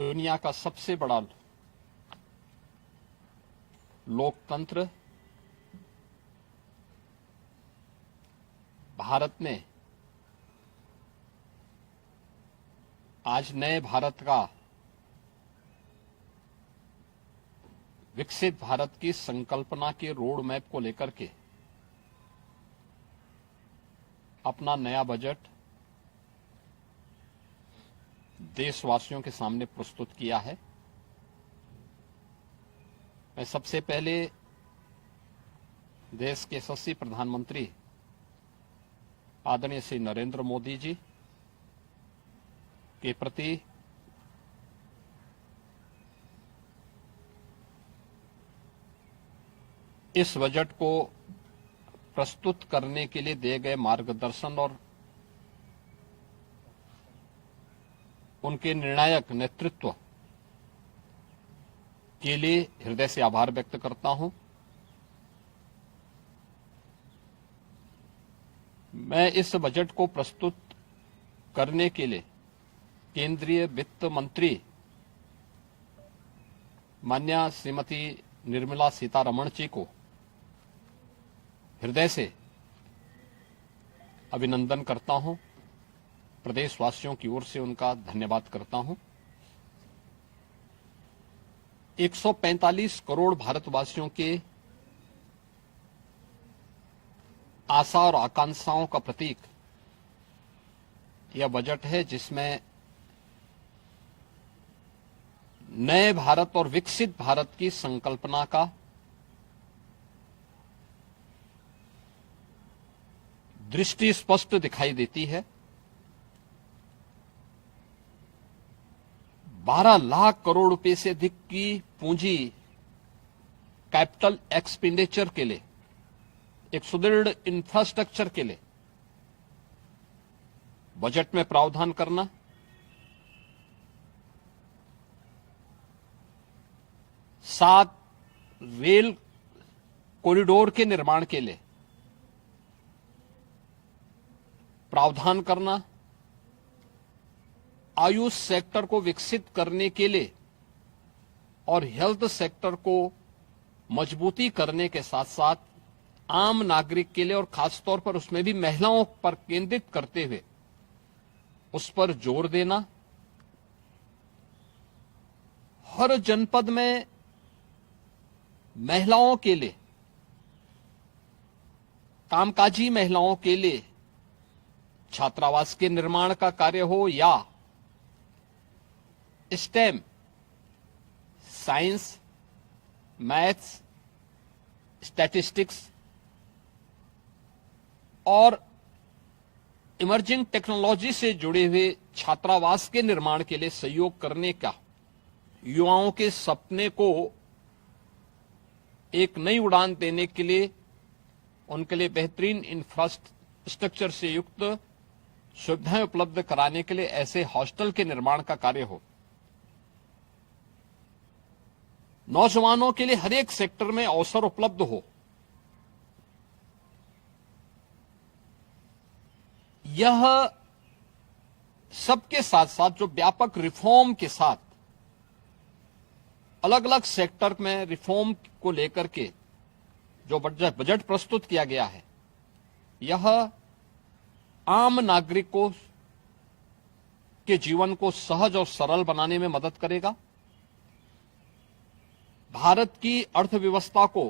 दुनिया का सबसे बड़ा लोकतंत्र भारत ने आज नए भारत का, विकसित भारत की संकल्पना के रोड मैप को लेकर के अपना नया बजट देशवासियों के सामने प्रस्तुत किया है। मैं सबसे पहले देश के यशस्वी प्रधानमंत्री आदरणीय श्री नरेंद्र मोदी जी के प्रति इस बजट को प्रस्तुत करने के लिए दिए गए मार्गदर्शन और उनके निर्णायक नेतृत्व के लिए हृदय से आभार व्यक्त करता हूं। मैं इस बजट को प्रस्तुत करने के लिए केंद्रीय वित्त मंत्री माननीय श्रीमती निर्मला सीतारमण जी को हृदय से अभिनंदन करता हूं, प्रदेशवासियों की ओर से उनका धन्यवाद करता हूं। 145 करोड़ भारतवासियों के आशा और आकांक्षाओं का प्रतीक यह बजट है, जिसमें नए भारत और विकसित भारत की संकल्पना का दृष्टि स्पष्ट दिखाई देती है। 12 लाख करोड़ रुपए से अधिक की पूंजी कैपिटल एक्सपेंडिचर के लिए, एक सुदृढ़ इंफ्रास्ट्रक्चर के लिए बजट में प्रावधान करना, सात रेल कॉरिडोर के निर्माण के लिए प्रावधान करना, आयुष सेक्टर को विकसित करने के लिए और हेल्थ सेक्टर को मजबूती करने के साथ साथ आम नागरिक के लिए और खासतौर पर उसमें भी महिलाओं पर केंद्रित करते हुए उस पर जोर देना, हर जनपद में महिलाओं के लिए, कामकाजी महिलाओं के लिए छात्रावास के निर्माण का कार्य हो या स्टेम, साइंस, मैथ्स, स्टैटिस्टिक्स और इमर्जिंग टेक्नोलॉजी से जुड़े हुए छात्रावास के निर्माण के लिए सहयोग करने का, युवाओं के सपने को एक नई उड़ान देने के लिए उनके लिए बेहतरीन इंफ्रास्ट्रक्चर से युक्त सुविधाएं उपलब्ध कराने के लिए ऐसे हॉस्टल के निर्माण का कार्य हो, नौजवानों के लिए हर एक सेक्टर में अवसर उपलब्ध हो, यह सबके साथ साथ जो व्यापक रिफॉर्म के साथ अलग अलग सेक्टर में रिफॉर्म को लेकर के जो बजट प्रस्तुत किया गया है, यह आम नागरिकों के जीवन को सहज और सरल बनाने में मदद करेगा, भारत की अर्थव्यवस्था को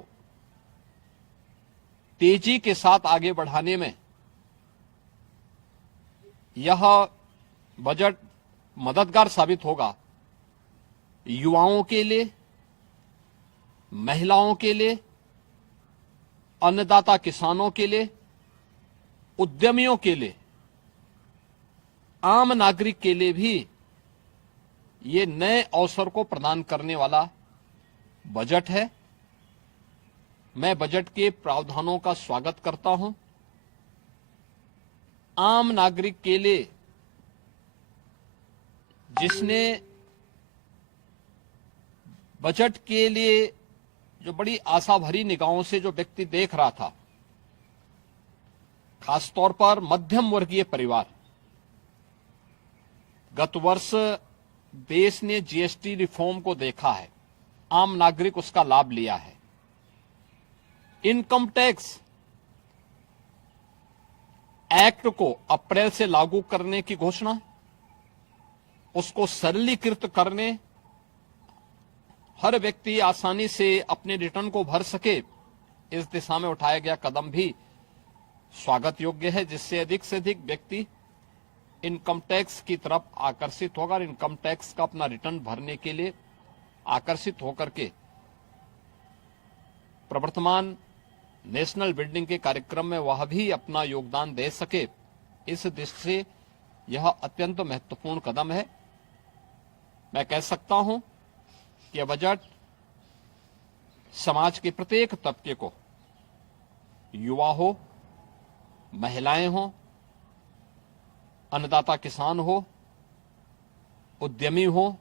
तेजी के साथ आगे बढ़ाने में यह बजट मददगार साबित होगा। युवाओं के लिए, महिलाओं के लिए, अन्नदाता किसानों के लिए, उद्यमियों के लिए, आम नागरिक के लिए भी ये नए अवसर को प्रदान करने वाला बजट है। मैं बजट के प्रावधानों का स्वागत करता हूं। आम नागरिक के लिए, जिसने बजट के लिए जो बड़ी आशा भरी निगाहों से जो व्यक्ति देख रहा था, खासतौर पर मध्यम वर्गीय परिवार, गत वर्ष देश ने जीएसटी रिफॉर्म को देखा है, आम नागरिक उसका लाभ लिया है। इनकम टैक्स एक्ट को अप्रैल से लागू करने की घोषणा, उसको सरलीकृत करने, हर व्यक्ति आसानी से अपने रिटर्न को भर सके, इस दिशा में उठाया गया कदम भी स्वागत योग्य है, जिससे अधिक से अधिक व्यक्ति इनकम टैक्स की तरफ आकर्षित होगा और इनकम टैक्स का अपना रिटर्न भरने के लिए आकर्षित होकर के प्रवर्तमान नेशनल बिल्डिंग के कार्यक्रम में वह भी अपना योगदान दे सके। इस दृष्टि से यह अत्यंत महत्वपूर्ण कदम है। मैं कह सकता हूं कि यह बजट समाज के प्रत्येक तबके को, युवा हो, महिलाएं हो, अन्नदाता किसान हो, उद्यमी हो,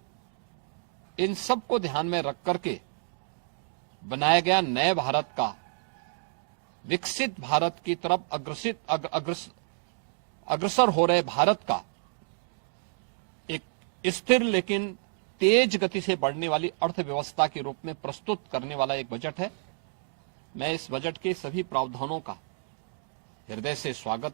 इन सबको ध्यान में रख करके बनाया गया नए भारत का, विकसित भारत की तरफ अग्रसर हो रहे भारत का एक स्थिर लेकिन तेज गति से बढ़ने वाली अर्थव्यवस्था के रूप में प्रस्तुत करने वाला एक बजट है। मैं इस बजट के सभी प्रावधानों का हृदय से स्वागत